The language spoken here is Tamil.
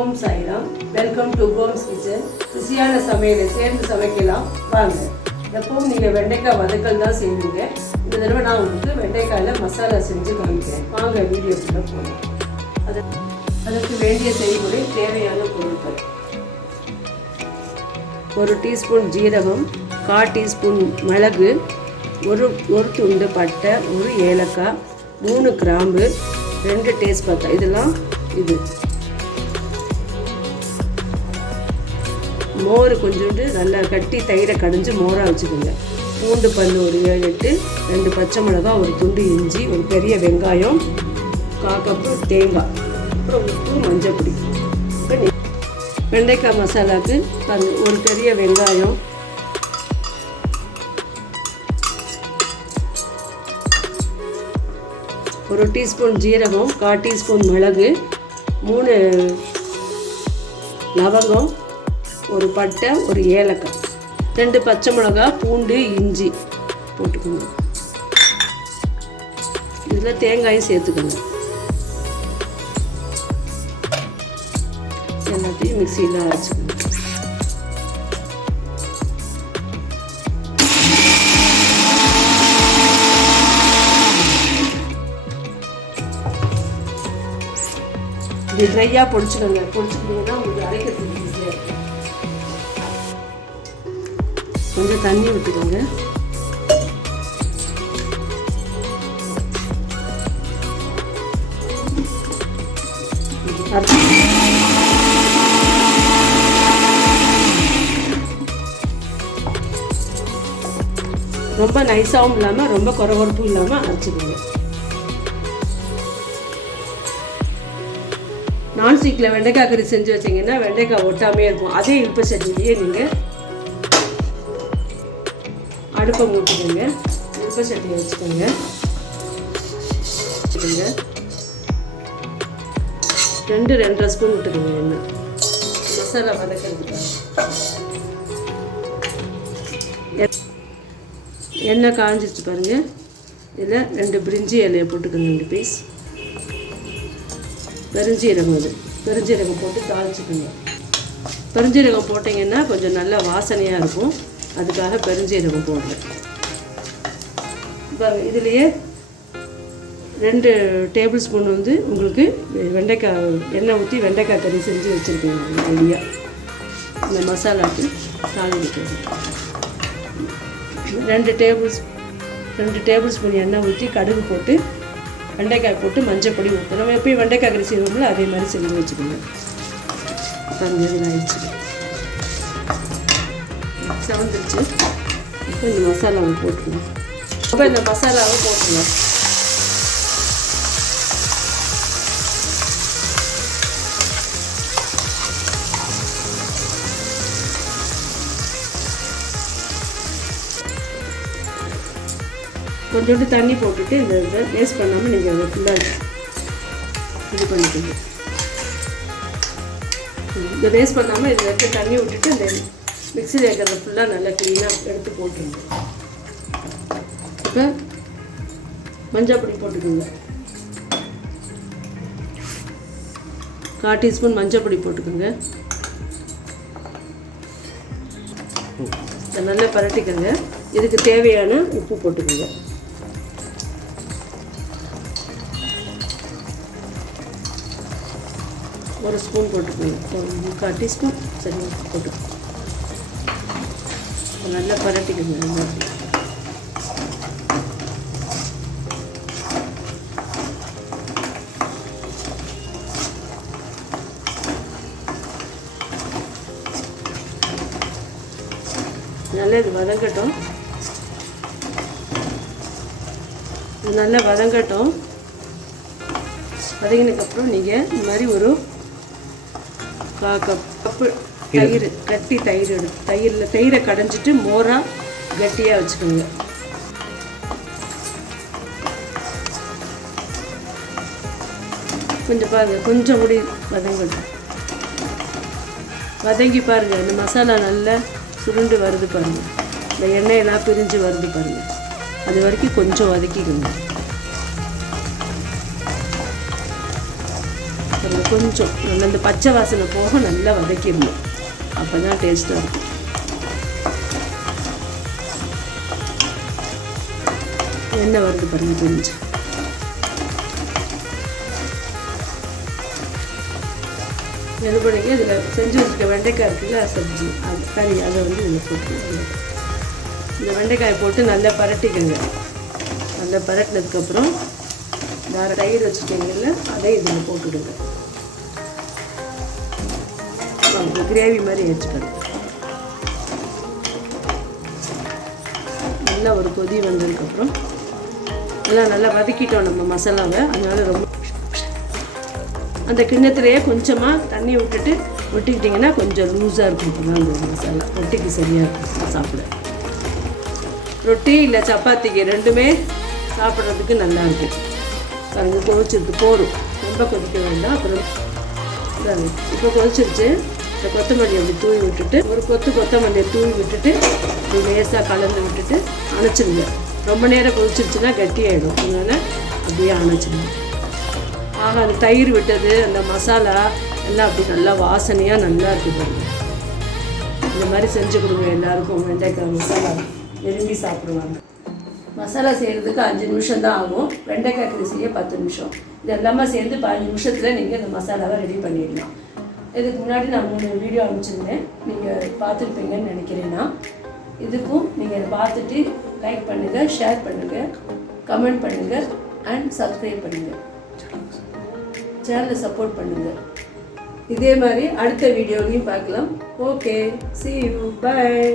Om Sairam. Welcome to Gomes kitchen. ருசியான சமையலை சேர்ந்து சமைக்கலாம் வாங்க. எப்பவும் நீங்கள் வெண்டைக்காய் வதக்கல் தான் செய்வீங்க. இந்த தடவை நான் உங்களுக்கு வெண்டைக்காயில் மசாலா செஞ்சு காமிக்கிறேன். வாங்க வீடியோக்குள்ளே போகலாம். அதற்கு வேண்டிய செய்முறை, தேவையான பொருட்கள்: 1 டீஸ்பூன் ஜீரகம், 1/4 டீஸ்பூன் மிளகு, ஒரு துண்டு பட்டை, 1 ஏலக்காய், 3 கிராம்பு, 2 டேஸ்பத்தா. இதெல்லாம் இது மோர் கொஞ்சோண்டு நல்லா கட்டி தயிரை கடைஞ்சி மோராக வச்சுக்கோங்க. பூண்டு பல் ஒரு 7-8, 2 பச்சை மிளகாய், ஒரு துண்டு இஞ்சி, ஒரு பெரிய வெங்காயம், 1/4 கப்பு தேங்காய், அப்புறம் உப்பு, மஞ்சள் பொடி. வெண்டைக்காய் மசாலாவுக்கு ஒரு பெரிய வெங்காயம், ஒரு டீஸ்பூன் ஜீரகம், 1/4 டீஸ்பூன் மிளகு, 3 லவங்கம், ஒரு பட்டை, ஒரு ஏலக்காய், 2 பச்சை மிளகாய், பூண்டு, இஞ்சி போட்டுக்கோங்க. இதில் தேங்காயும் சேர்த்துக்கோங்க. எல்லாத்தையும் மிக்சியில் அரைச்சிக்கோங்க. இது ட்ரையாக பொடிச்சுக்கோங்க. பொடிச்சுக்கிட்டிங்கன்னா உங்களுக்கு அரைக்கிறதுக்கு ஈஸியாக இருக்கும். கொஞ்சம் தண்ணி விட்டுக்கோங்க. ரொம்ப நைஸாகவும் இல்லாமல் ரொம்ப குறகுறப்பும் இல்லாமல் அரைச்சிக்கோங்க. நான்ஸ்டிக்கில் வெண்டைக்காய் கறி செஞ்சு வச்சிங்கன்னா வெண்டைக்காய் ஒட்டாமே இருக்கும். அதே இழுப்பு சட்டிலேயே நீங்கள் அடுப்பை மூட்டிக்கோங்க. இழுப்பு சட்டியை வச்சுக்கோங்க. 2-2.5 ஸ்பூன் விட்டுக்கோங்க எண்ணெய். மசாலா வதக்கிறதுக்கு எண்ணெய் காஞ்சிச்சு பாருங்கள். இதில் 2 பிரிஞ்சி இலையை போட்டுக்கோங்க, 2 பீஸ். பெருஞ்சீரகம், அது பெருஞ்சீரகம் போட்டு தாளிச்சுக்கோங்க. பெருஞ்சீரகம் போட்டிங்கன்னா கொஞ்சம் நல்லா வாசனையாக இருக்கும். அதுக்காக பெருஞ்சீரகம் போடுறேன். இப்போ இதுலேயே 2 டேபிள் ஸ்பூன் உங்களுக்கு வெண்டைக்காய் எண்ணெய் ஊற்றி வெண்டைக்காய் கறி செஞ்சு வச்சுருக்கீங்க ரெடியாக. இந்த மசாலாவுக்கு தாளிக்கணும். 2 டேபிள் ஸ்பூன் எண்ணெய் ஊற்றி கடுகு போட்டு வெண்டைக்காய் போட்டு மஞ்சள் பொடி ஊற்றணும். நம்ம எப்பயும் வெண்டைக்காய் கறி செய்வோம்ல அதே மாதிரி செஞ்சு வச்சுக்கோங்க. பாருங்க, இதில் ஆயிடுச்சு, செவந்துருச்சு. இப்போ இந்த மசாலாவை போட்டுருங்க. அப்போ இந்த மசாலாவை போட்டுருங்க. கொஞ்சோண்டு தண்ணி போட்டுட்டு இந்த இதை வேஸ்ட் பண்ணாமல் நீங்கள் அதை ஃபுல்லாக இது பண்ணிக்கோங்க. இதை வேஸ்ட் பண்ணாமல் இதில் இருக்க தண்ணி விட்டுட்டு இந்த மிக்சியில் இருக்கிறத ஃபுல்லாக நல்லா க்ளீனாக எடுத்து போட்டுருங்க. இப்போ மஞ்சள் பொடி போட்டுக்கோங்க. 1/4 டீஸ்பூன் மஞ்சள் பொடி போட்டுக்கோங்க. இதை நல்லா பரட்டிக்கோங்க. இதுக்கு தேவையான உப்பு போட்டுக்கோங்க. ஒரு ஸ்பூன் போட்டுக்கோங்க. 1/4 டீஸ்பூன் சரி போட்டுக்கோங்க. நல்லா பரட்டிக்கோங்க. நல்லா இது வதங்கட்டும். இது நல்லா வதங்கட்டும். வதங்கினதுக்கப்புறம் நீங்கள் இந்த மாதிரி ஒரு 1/4 கப்பு தயிர், கட்டி தயிர் எடுத்து தயிரை கடைஞ்சிட்டு மோராக கட்டியாக வச்சுக்கோங்க. கொஞ்சம் பாருங்கள், கொஞ்சம் முடி வதங்கட்டும். வதங்கி பாருங்கள், இந்த மசாலா நல்லா சுருண்டு வருது பாருங்கள். இந்த எண்ணெயெல்லாம் பிரிஞ்சு வருது பாருங்கள். அது வரைக்கும் கொஞ்சம் வதக்கிக்கோங்க. கொஞ்சம் நல்லா இந்த பச்சை வாசனை போக நல்லா வதக்கிடணும். அப்போ தான் டேஸ்ட்டாக இருக்கும். எண்ணெய் வருது பாருங்கள் கொஞ்சம். இது பண்ணிங்க இதில் செஞ்சு வச்சுருக்க வெண்டைக்காய் இருக்குல்ல சப்ஜி அது கறி அதை வந்து இதில் போட்டு இந்த வெண்டைக்காயை போட்டு நல்லா பரட்டிக்கங்க. நல்லா பரட்டினதுக்கப்புறம் வேறு தயிர் வச்சுருக்கீங்கல்ல அதை இதில் போட்டுவிடுங்க. கிரேவி மாதிரி வச்சுக்கணும். நல்லா ஒரு கொதி வந்ததுக்கப்புறம் எல்லாம் நல்லா வதக்கிட்டோம் நம்ம மசாலாவை. அதனால் ரொம்ப அந்த கிண்ணத்துலேயே கொஞ்சமாக தண்ணி விட்டுட்டு ஒட்டிக்கிட்டிங்கன்னா கொஞ்சம் லூஸாக இருக்கும். அந்த மசாலா ரொட்டிக்கு சரியாக இருக்கும் சாப்பிட. ரொட்டி இல்லை சப்பாத்திக்கு ரெண்டுமே சாப்பிட்றதுக்கு நல்லாயிருக்கும். பாருங்க கொதிச்சிருக்கு போதும், ரொம்ப கொதிக்க வேண்டாம். அப்புறம் இப்போ கொதிச்சிருச்சு. இந்த கொத்தமல்லி அப்படி தூவி விட்டுட்டு ஒரு கொத்தமல்லியை தூவி விட்டுட்டு அப்படி லேசாக கலந்து விட்டுட்டு அணைச்சிருங்க. ரொம்ப நேரம் கொதிச்சிருச்சுன்னா கட்டியாயிடும். அதனால் அப்படியே அணைச்சிருங்க. ஆனால் அது தயிர் விட்டது அந்த மசாலா எல்லாம் அப்படி நல்லா வாசனையாக நல்லா இருக்குது. இந்த மாதிரி செஞ்சு கொடுங்க எல்லாருக்கும். வெண்டைக்காய் மசாலா விரும்பி சாப்பிடுவாங்க. மசாலா செய்கிறதுக்கு 5 நிமிஷம் தான் ஆகும். வெண்டைக்காய் கறி செய்ய 10 நிமிஷம். இது எல்லாமே சேர்ந்து 15 நிமிஷத்தில் நீங்கள் இந்த மசாலாவை ரெடி பண்ணிடலாம். இதுக்கு முன்னாடி நான் 3 வீடியோ அனுப்பிச்சிருந்தேன், நீங்கள் பார்த்துருப்பீங்கன்னு நினைக்கிறேன்னா. இதுக்கும் நீங்கள் பார்த்துட்டு லைக் பண்ணுங்கள், ஷேர் பண்ணுங்கள், கமெண்ட் பண்ணுங்கள் அண்ட் சப்ஸ்கிரைப் பண்ணுங்கள். சேனலை சப்போர்ட் பண்ணுங்கள். இதே மாதிரி அடுத்த வீடியோலையும் பார்க்கலாம். Okay, see you, bye.